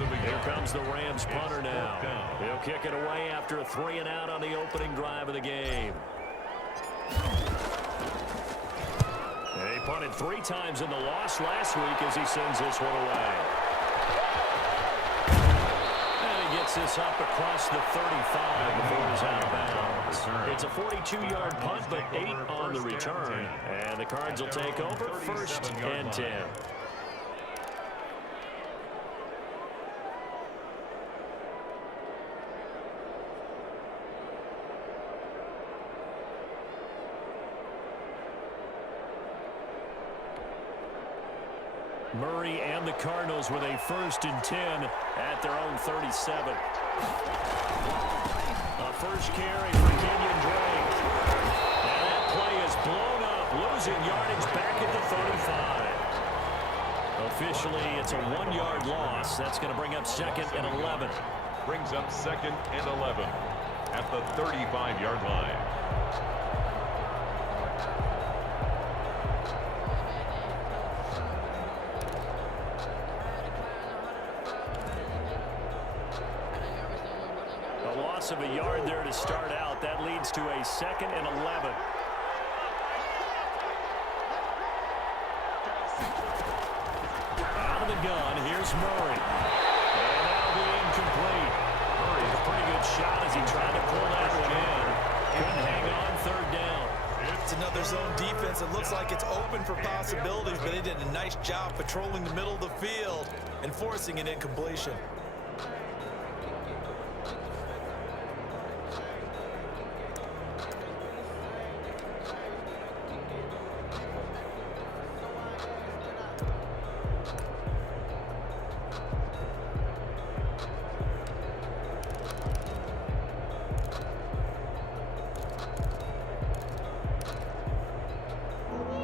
Here comes the Rams punter now. He'll kick it away after a 3-and-out on the opening drive of the game. He punted 3 times in the loss last week as he sends this one away. And he gets this up across the 35 before he's out of bounds. It's a 42-yard punt, but 8 on the return. And the Cards will take over 1st and 10. Murray and the Cardinals with a 1st and 10 at their own 37. A first carry for Kenyon Drake. And that play is blown up, losing yardage back at the 35. Officially, it's a 1-yard loss. That's going to bring up 2nd and 11. Brings up 2nd and 11 at the 35-yard line. Of a yard there to start out. That leads to a 2nd and 11. Out of the gun, here's Murray. And that'll be incomplete. Murray with a pretty good shot as he tried to pull that one in. Couldn't hang on 3rd down. It's another zone defense. It looks like it's open for possibilities, but they did a nice job patrolling the middle of the field and forcing an incompletion.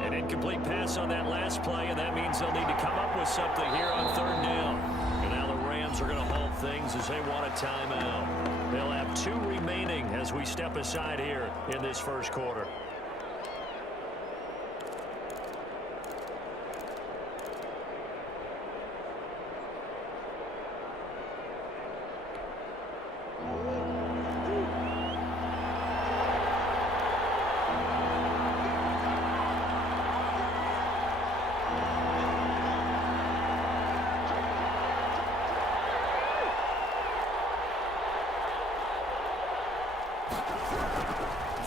Incomplete pass on that last play, and that means they'll need to come up with something here on 3rd down. And now the Rams are going to hold things as they want a timeout. They'll have 2 remaining as we step aside here in this 1st quarter.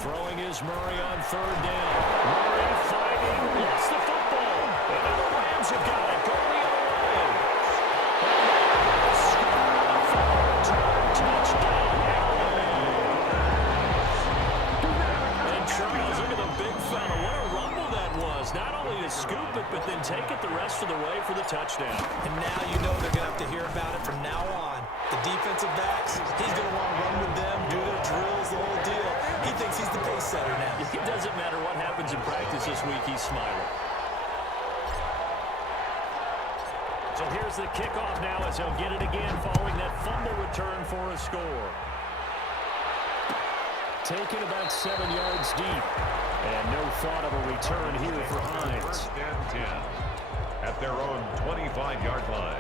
Throwing is Murray on 3rd down. Murray fighting, lost the football. And now the Rams have got it going the other way. Touchdown, and Charles, look at the big fella. What a rumble that was. Not only to scoop it, but then take it the rest of the way for the touchdown. And now you know they're going to have to hear about it from now on. The defensive backs, he's going to want to run with them, do their drills, the whole deal. He thinks he's the pace setter now. It doesn't matter what happens in practice this week, he's smiling. So here's the kickoff now as he'll get it again following that fumble return for a score. Taken about 7 yards deep. And no thought of a return here for Hines. 1st and 10 at their own 25-yard line.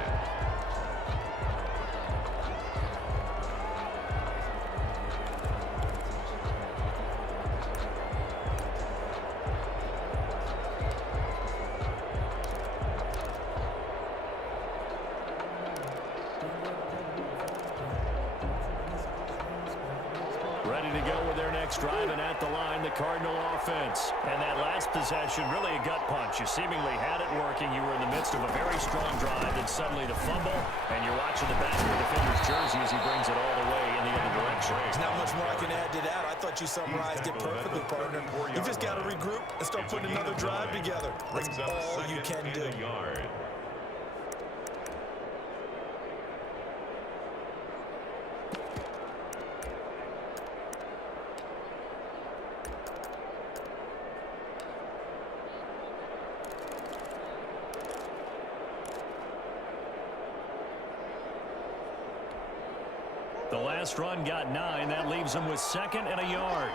Ready to go with their next drive, and at the line, the Cardinal offense. And that last possession, really a gut punch. You seemingly had it working. You were in the midst of a very strong drive, and suddenly the fumble, and you're watching the back of the defender's jersey as he brings it all the way in the other direction. There's not much more I can add to that. I thought you summarized it perfectly, partner. You just got to regroup and start putting another drive together. That's all you can do. The last run got 9. That leaves them with 2nd and a yard.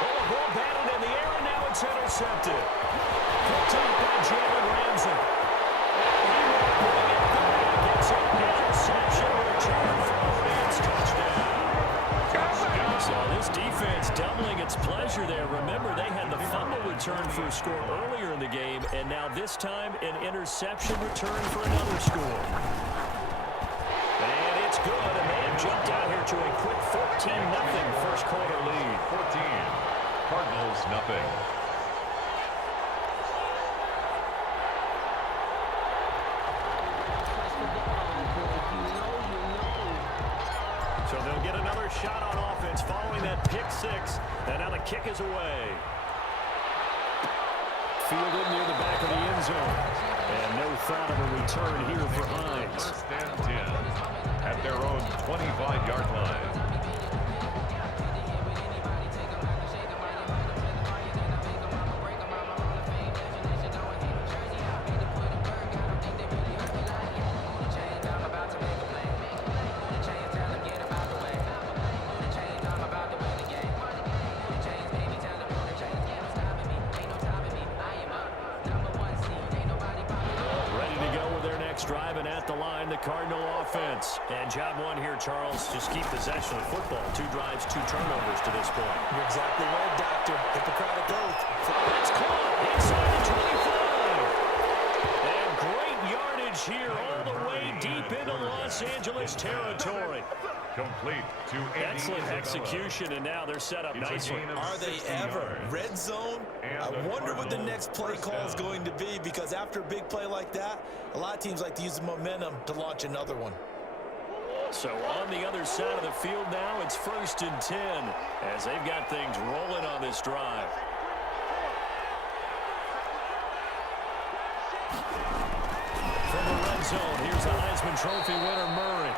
Oh, ball batted in the It's intercepted. Picked up by Jalen Ramsey. And he will bring it back. It's an interception return for a Rams touchdown. So this defense doubling its pleasure there. Remember, they had the fumble return for a score earlier in the game, and now this time an interception return for another score. And it's good, and they have jumped out here to a quick 14-0 first quarter lead. 14. Cardinals, nothing. So they'll get another shot on offense following that pick six. And now the kick is away. Fielded near the back of the end zone. And no thought of a return here for Hines. First and 10 at their own 25-yard line. Driving at the line, the Cardinal offense. And job one here, Charles, just keep possession of football. 2 drives, 2 turnovers to this point. You're exactly right, Doctor. Hippocratic oath. That's caught inside the 25. And great yardage here all the way deep into Los Angeles territory. Complete to excellent execution, and now they're set up nicely. Are they ever? Red zone? I wonder what the next play call is going to be, because after a big play like that, a lot of teams like to use the momentum to launch another one. So on the other side of the field now, it's 1st and 10 as they've got things rolling on this drive. From the red zone, here's the Heisman Trophy winner, Murray.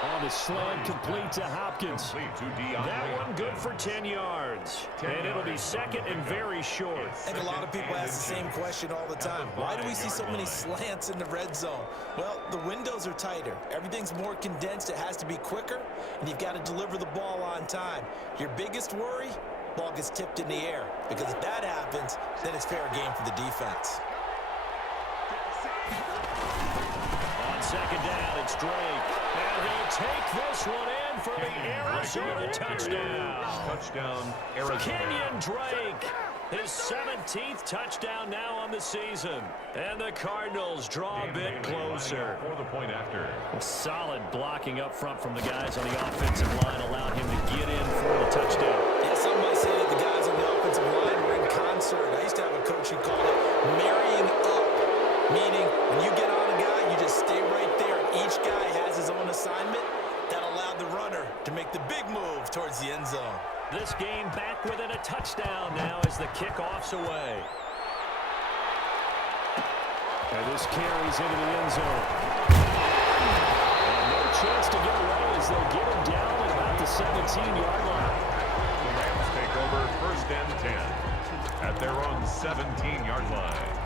On the slant, complete to Hopkins. That one good for 10 yards. And it'll be second and very short. I think a lot of people ask the same question all the time. Why do we see so many slants in the red zone? Well, the windows are tighter. Everything's more condensed. It has to be quicker, and you've got to deliver the ball on time. Your biggest worry? Ball gets tipped in the air. Because if that happens, then it's fair game for the defense. On second down, it's Drake. And he'll take this one in for the Arizona touchdown. Touchdown, Arizona. Kenyon Drake, his 17th touchdown now on the season. And the Cardinals draw a bit closer. For the point after. Solid blocking up front from the guys on the offensive line allowed him to get in for the touchdown. Yeah, some might say that the guys on the offensive line were in concert. I used to have a coach who called it marrying up, meaning when you get on a guy, you just stay right there. Each guy has his own assignment that allowed the runner to make the big move towards the end zone. This game back within a touchdown now as the kickoff's away. And this carries into the end zone. And no chance to get away as they'll get him down at about the 17-yard line. The Rams take over 1st and 10 at their own 17-yard line.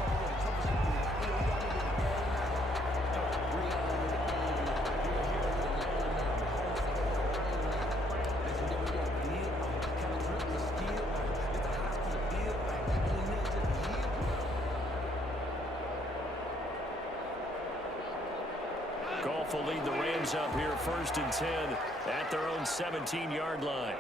Goff will lead the Rams up here 1st and 10 at their own 17-yard line.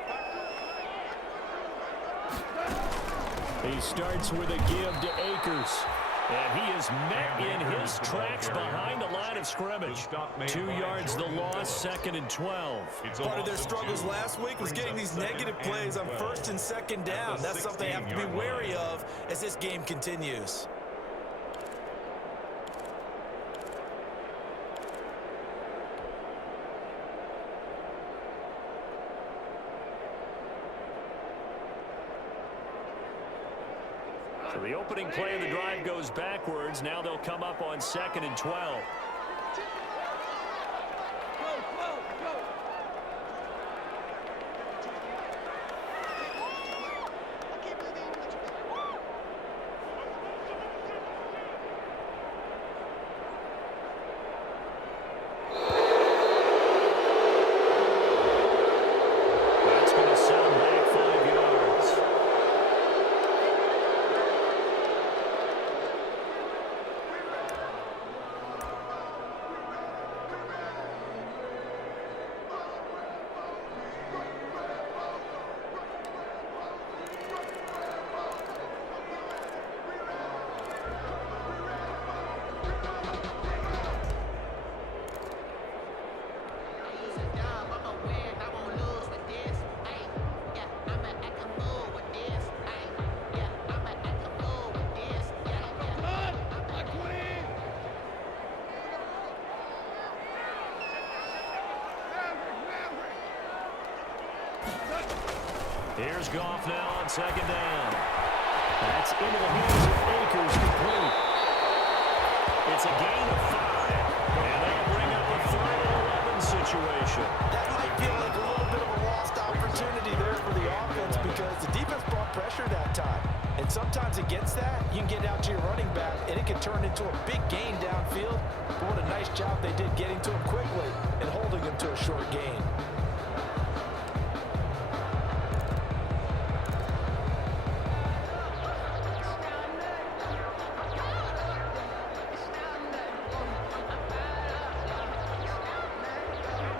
He starts with a give to Akers. And he is met in his tracks behind the line of scrimmage. 2 yards the loss, 2nd and 12. Part of their struggles last week was getting these negative plays on 1st and 2nd down. That's something they have to be wary of as this game continues. So the opening play of the drive goes backwards. Now they'll come up on 2nd and 12. That's going to send them back 5 yards. Here's Goff now on second down. That's into the hands of Akers, complete. It's a gain of 5, and that'll bring up a 3rd and 11 situation. That might feel like a little bit of a lost opportunity there for the offense because the defense brought pressure that time. And sometimes against that, you can get out to your running back, and it can turn into a big gain downfield. But what a nice job they did getting to him quickly and holding him to a short gain.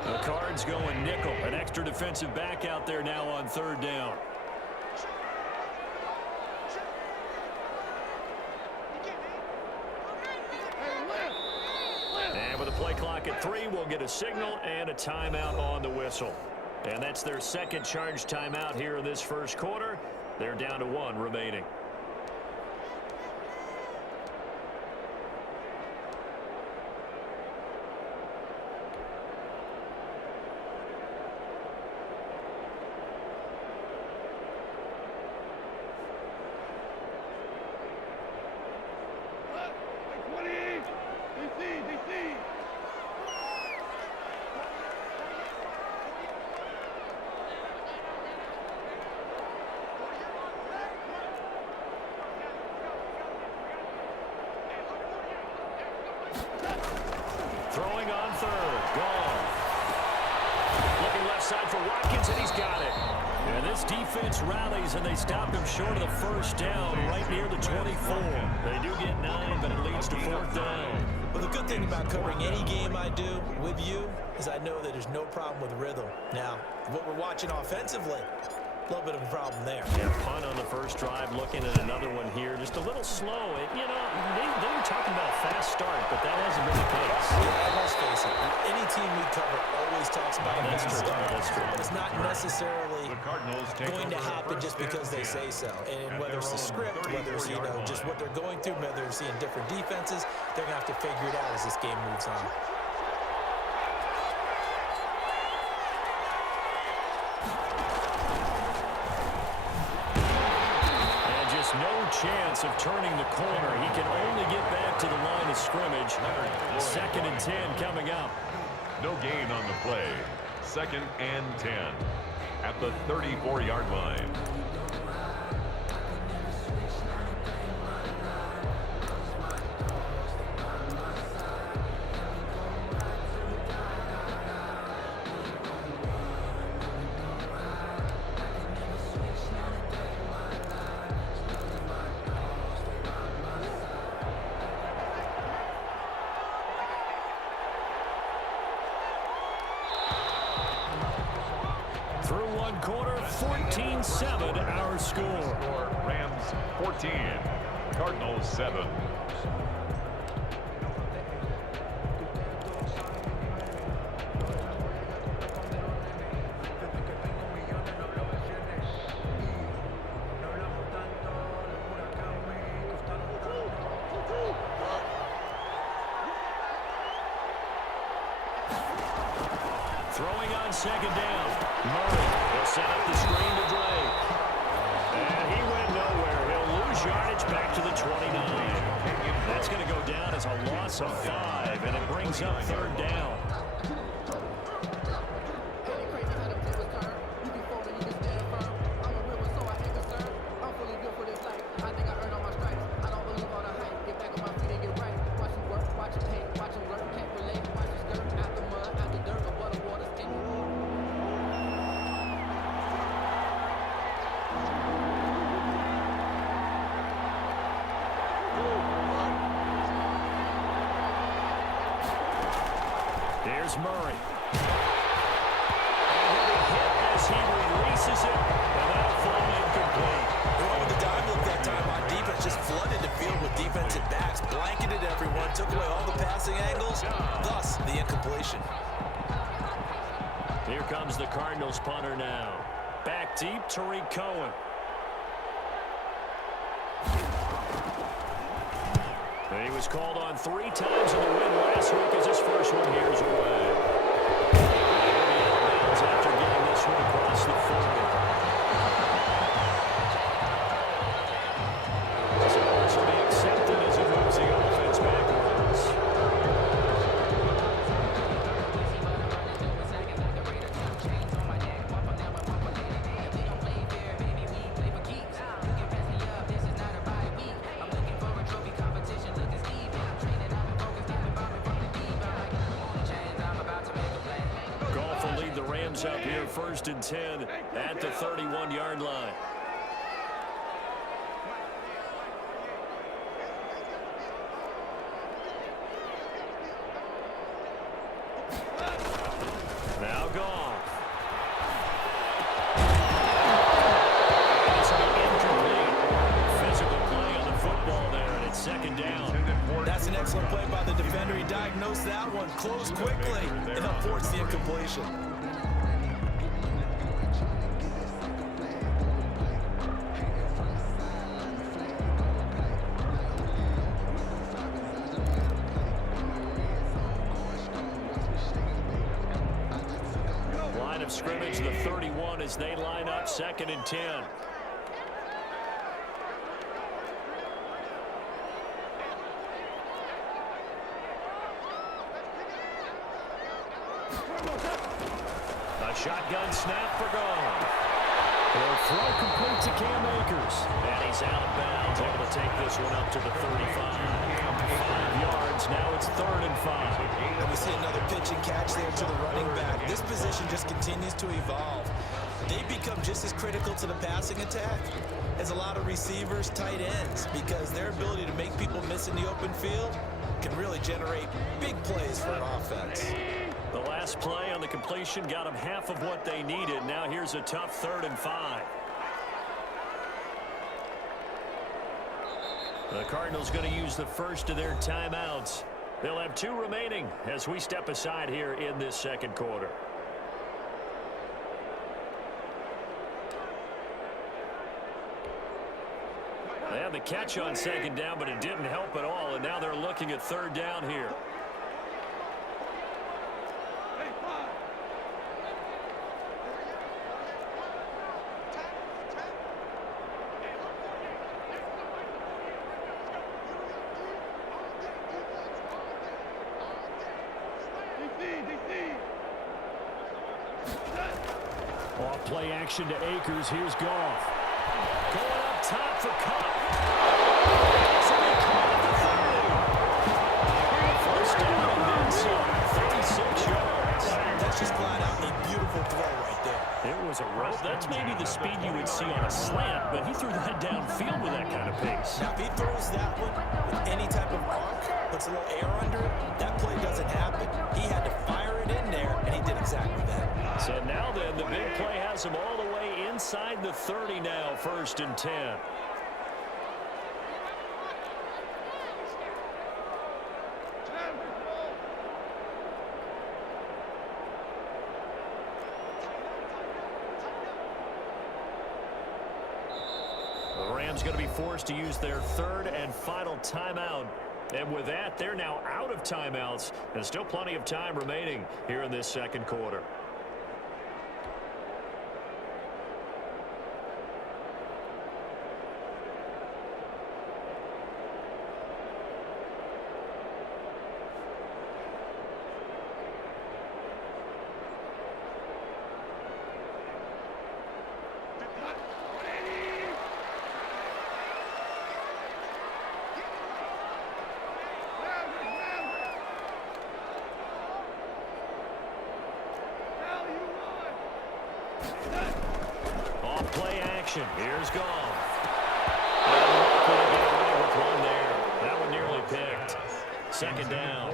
The Cards going nickel. An extra defensive back out there now on 3rd down. And with a play clock at 3, we'll get a signal and a timeout on the whistle. And that's their second charge timeout here in this first quarter. They're down to 1 remaining. Throwing on 3rd. Gone. Looking left side for Watkins, and he's got it. And this defense rallies, and they stop him short of the 1st down right near the 24. They do get 9, but it leads to 4th down. Well, the good thing about covering any game I do with you is I know that there's no problem with rhythm. Now, what we're watching offensively, a little bit of a problem there. Yeah, punt on the first drive, looking at another one here. Just a little slow. You know, they were talking about a fast start, but that hasn't been the case. Yeah, let's face it. Any team we cover always talks about a fast start. That's true. It's not necessarily The Cardinals take going to over happen first just because and they 10 say so. And at whether it's the their own script, whether it's, 34-yard just line. what they're going through, whether they're seeing different defenses, they're going to have to figure it out as this game moves on. No chance of turning the corner. He can only get back to the line of scrimmage. 2nd and 10 coming up. No gain on the play. 2nd and 10 at the 34-yard line. Through 1 quarter, 14-7 our score. Rams 14, Cardinals 7. Throwing on 2nd down. Murray will set up the screen to Drake. And he went nowhere. He'll lose yardage back to the 29. That's going to go down as a loss of 5, and it brings up 3rd down. Here's Murray. And he'll be hit as he releases it, and that'll fall incomplete. They went with the dime look that time on defense, just flooded the field with defensive backs, blanketed everyone, took away all the passing angles, thus the incompletion. Here comes the Cardinals punter now. Back deep, Tariq Cohen. And he was called on 3 times in the win last week as his first one here's away. He'll be out of bounds after getting this one across the 40. brings up here 1st and 10 at the 31-yard line. Now gone. It's incomplete. Physical play on the football there, and it's 2nd down. That's an excellent play by the defender. He diagnosed that one, closed quickly, and upforced the incompletion. Line of scrimmage, the 31 as they line up 2nd and 10. A shotgun snap for gone. Their throw complete to Cam Akers. And he's out of bounds, able to take this one up to the 35. 5 yards, now it's 3rd and 5. And we see another pitch and catch there to the running back. This position just continues to evolve. They become just as critical to the passing attack as a lot of receivers, tight ends, because their ability to make people miss in the open field can really generate big plays for an offense. The last play on the completion got them half of what they needed. Now here's a tough 3rd and 5. The Cardinals going to use the first of their timeouts. They'll have 2 remaining as we step aside here in this 2nd quarter. They had the catch on 2nd down, but it didn't help at all, and now they're looking at 3rd down here. Off play action to Akers. Here's Goff. Going up top for Cup. So they come at the 30. 1st down and then some. 36 yards. That's just flat out a beautiful throw right there. It was a rope. That's maybe the speed you would see on a slant, but he threw that downfield with that kind of pace. Now, if he throws that one with any type of arc, puts a little air under it, that play doesn't happen. He had to fire it in there, and he did exactly that. So now then, the big play has him all the way inside the 30 now, 1st and 10. The Rams going to be forced to use their 3rd and final timeout. And with that, they're now out of timeouts. And still plenty of time remaining here in this 2nd quarter. Play action. Here's Goff. Couldn't get away with one there. That one nearly picked. 2nd down.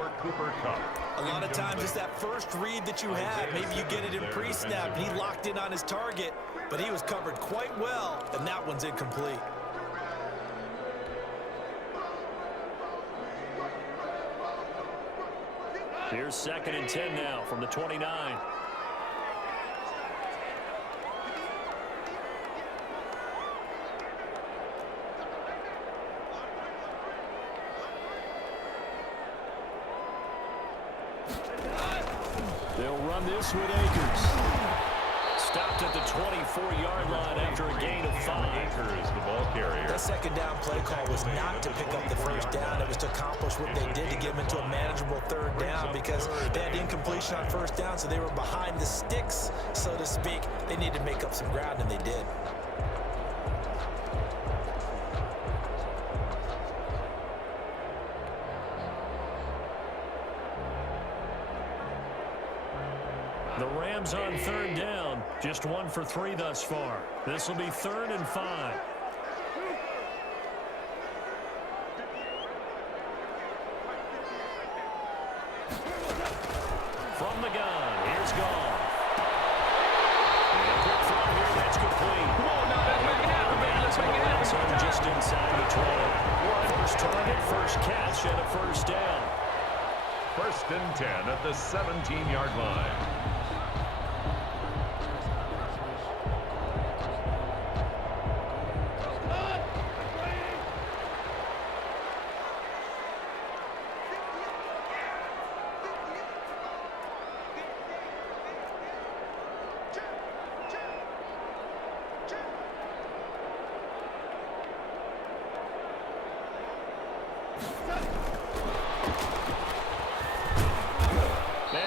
A lot of times it's that first read that you have. Maybe you get it in pre-snap, and he locked in on his target, but he was covered quite well, and that one's incomplete. Here's 2nd and 10 now from the 29. They'll run this with Akers. Stopped at the 24-yard line after a gain of 5. Akers, the ball carrier. That 2nd down play call was not to pick up the 1st down. It was to accomplish what they did to get them into a manageable 3rd down because they had incompletion on 1st down, so they were behind the sticks, so to speak. They needed to make up some ground, and they did. The Rams on 3rd down. Just 1 for 3 thus far. This will be 3rd and 5. From the gun, here's Goff. Quick throw here, that's complete. Come on, now let's make it happen, man. Let's make it happen. Just inside the 20. First target, first catch, and a first down. 1st and 10 at the 17-yard line.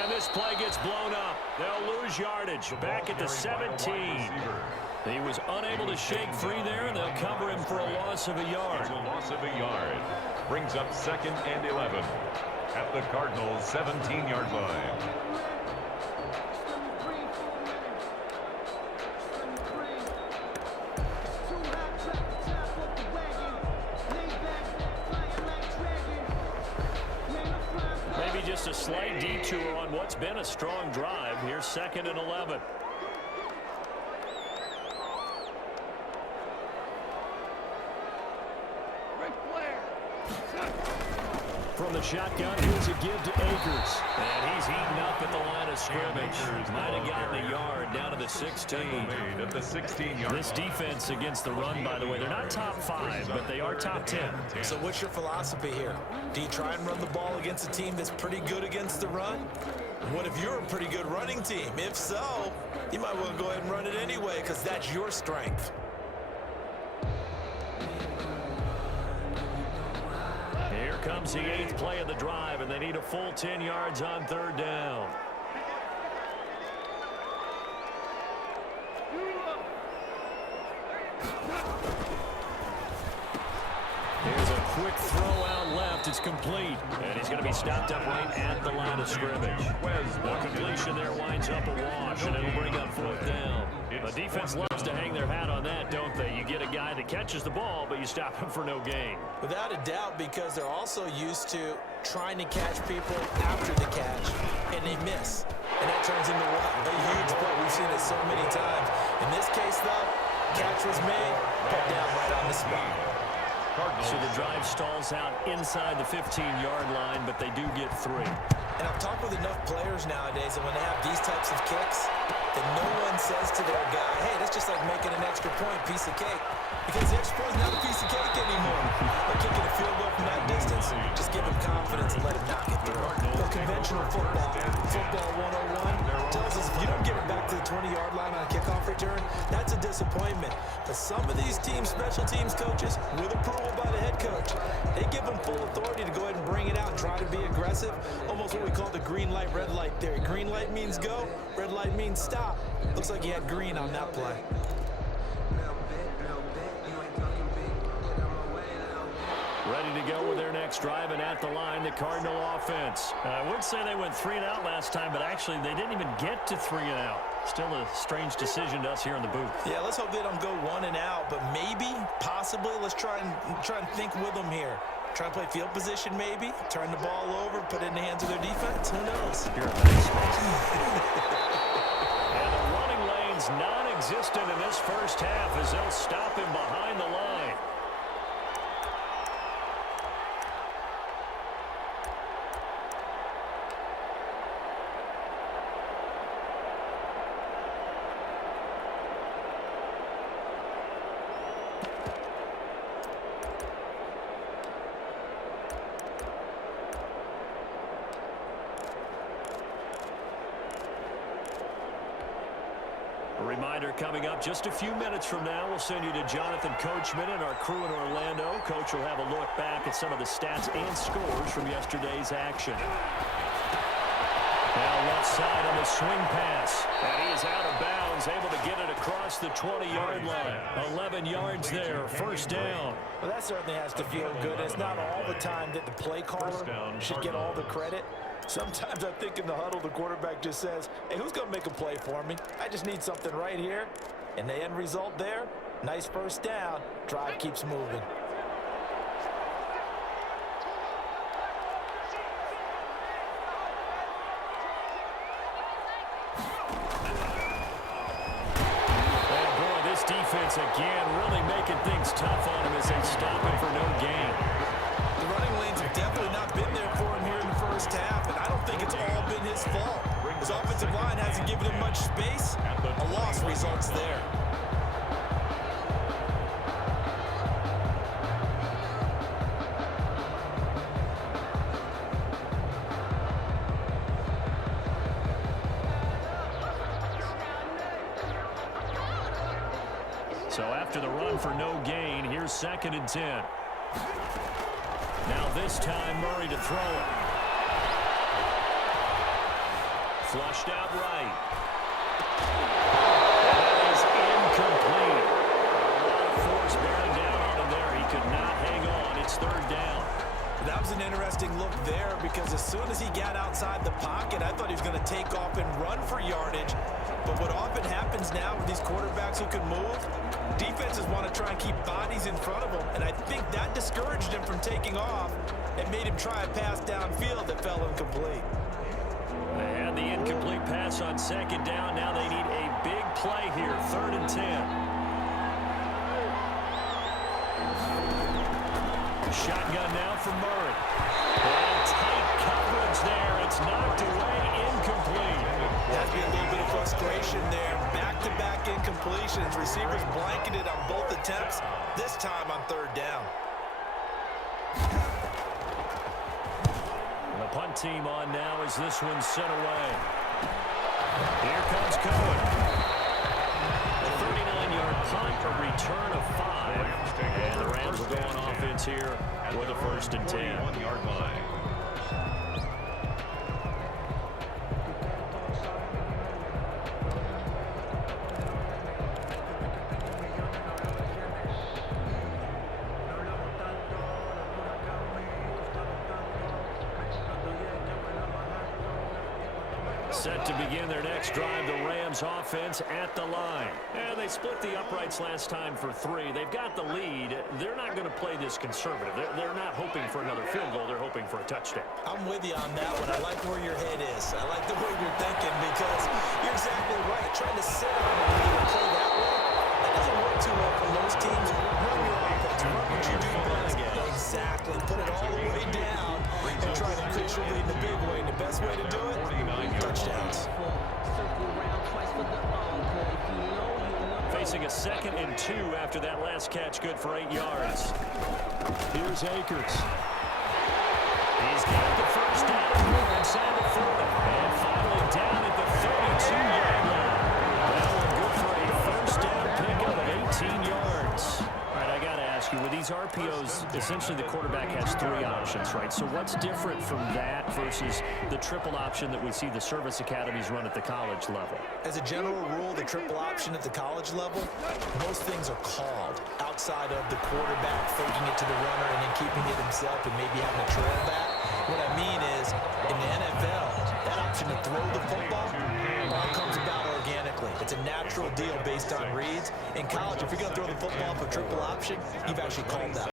This play gets blown up. They'll lose yardage. Back at the 17. He was unable to shake free there, and they'll cover him for a loss of a yard. A loss of a yard. Brings up 2nd and 11 at the Cardinals' 17-yard line. Just a slight detour on what's been a strong drive. Here's 2nd and 11. From the shotgun, here's a give to Akers. And he's eaten up at the line of scrimmage. Might have gotten a yard down to the 16. At the 16-yard This defense against the run, by the way, they're not top 5, but they are top 10. So what's your philosophy here? Do you try and run the ball against a team that's pretty good against the run? What if you're a pretty good running team? If so, you might want to go ahead and run it anyway because that's your strength. Here comes the 8th play of the drive, and they need a full 10 yards on 3rd down. Here's a quick throw out left. It's complete. And he's going to be stopped up right at the line of scrimmage. The completion there winds up a wash, and it'll bring up 4th down. The defense loves to hang their hat on that, don't they? You get a guy that catches the ball, but you stop him for no gain. Without a doubt, because they're also used to trying to catch people after the catch, and they miss. And that turns into what? A huge play. We've seen it so many times. In this case, though, catch was made, put down right on the spot. So the drive stalls out inside the 15-yard line, but they do get 3. And I've talked with enough players nowadays, and when they have these types of kicks, that no one says to their guy, hey, that's just like making an extra point, piece of cake. Because the extra point is not a piece of cake anymore. Or kicking a field goal from that distance, just give him confidence and let him knock it through. But conventional football 101, tells us if you don't get it back to the 20-yard line on a kickoff return, that's a disappointment. But some of these teams, special teams coaches, with approval by the head coach, they give them full authority to go ahead and bring it out and try to be aggressive. Almost what we call the green light, red light theory. Green light means go, red light means stop. Looks like he had green on that play. Ready to go with their next drive, and at the line, the Cardinal offense. I would say they went 3 and out last time, but actually they didn't even get to 3 and out. Still a strange decision to us here in the booth. Yeah, let's hope they don't go 1 and out, but maybe, possibly, let's try and think with them here. Try and play field position, maybe. Turn the ball over, put it in the hands of their defense. Who knows? You're a nice And the running lane's non-existent in this first half as they'll stop him behind the line. A reminder coming up just a few minutes from now, we'll send you to Jonathan Coachman and our crew in Orlando. Coach will have a look back at some of the stats and scores from yesterday's action. Now left side on the swing pass. And he is out of bounds, able to get it across the 20-yard line. 11 yards there, first down. Well, that certainly has to feel good. It's not all the time that the play caller should get all the credit. Sometimes I think in the huddle, the quarterback just says, hey, who's going to make a play for me? I just need something right here. And the end result there, nice first down. Drive keeps moving. Defense again really making things tough on him as they stop him for no gain. The running lanes have definitely not been there for him here in the first half, and I don't think it's all been his fault. His offensive line hasn't given him much space. A loss results there. So after the run for no gain, here's 2nd and 10. Now this time Murray to throw it. Flushed out right. That is incomplete. A lot of force bearing down on him there. He could not hang on. It's 3rd down. That was an interesting look there because as soon as he got outside the pocket, I thought he was going to take off and run for yardage. But what often happens now with these quarterbacks who can move, defenses want to try and keep bodies in front of them, and I think that discouraged him from taking off and made him try a pass downfield that fell incomplete. They had the incomplete pass on 2nd down. Now they need a big play here, 3rd and 10. Shotgun now for Murray. And tight coverage there. It's knocked away, incomplete. Has been a little bit of frustration there. Back-to-back incompletions. Receivers blanketed on both attempts, this time on 3rd down. And the punt team on now as this one's sent away. Here comes Cohen. A 39-yard punt, a return of 5. And the Rams will go on offense here with a 1st and 10. 41-yard line. Set to begin their next drive, the Rams offense at the line. And they split the uprights last time for 3. They've got the lead. They're not going to play this conservative. They're not hoping for another field goal. They're hoping for a touchdown. I'm with you on that one. I like where your head is. I like the way you're thinking because you're exactly right. Trying to sit on a lead and play that way, that doesn't work too well for most teams. Run your offense. Run what you do best. Exactly. Put it all the way down and try to increase your lead in the big way. And the best way to do it, touchdowns. Facing a 2nd and 2 after that last catch, good for 8 yards. Here's Akers. He's got the first down inside the 40. And finally down at the 32-yard line. Well, we're good for a first down pickup of 18 yards. All right, I got to ask you, with these RPOs, essentially the quarterback has 3 options, right? So what's different from that versus the triple option that we see the service academies run at the college level? As a general rule, the triple option at the college level, most things are called outside of the quarterback faking it to the runner and then keeping it himself and maybe having a trail back. What I mean is, in the NFL, that option to throw the football all comes about organically. It's a natural deal based on reads. In college, if you're going to throw the football for triple option, you've actually called that.